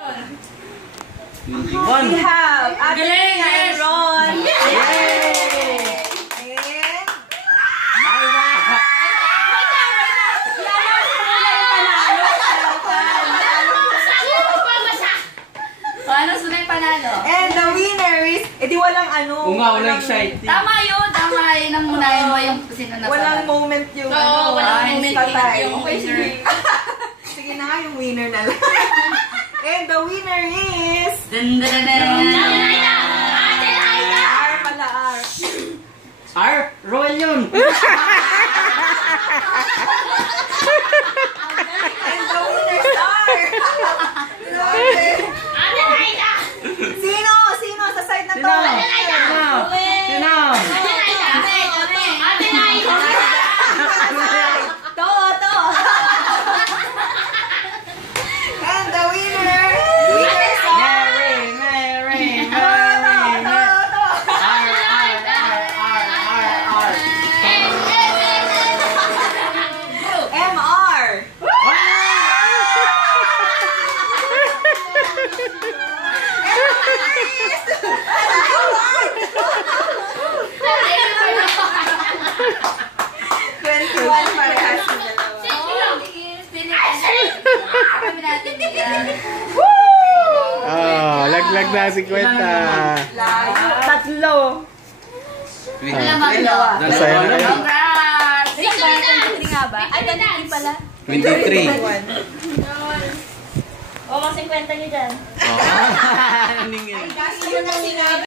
We have Ate and Ron. Yay! Ano sunay panalo? And the winner is, edi walang ano. Kung nga, walang exciting. Tama yun, tama. Yun ang munahin mo yung sino na Walang moment yung ano. walang moment yung Okay, sige. Sige na nga, yung winner na lang. And the winner is... Dun, dun, dun, dun. R pala, R. R? Royal yun! And the winner is R. Sino? Sino? Sa side na to? Sino? To. And the winner is Mary! to. MR. Parehas yung Oh, laglag na 50. Tatlo. Masaya na yun. Congrats! 23 nga ba? Ay, 23 pala. 23. O, mga 50 nyo dyan. Oh. Yun ang sinabi.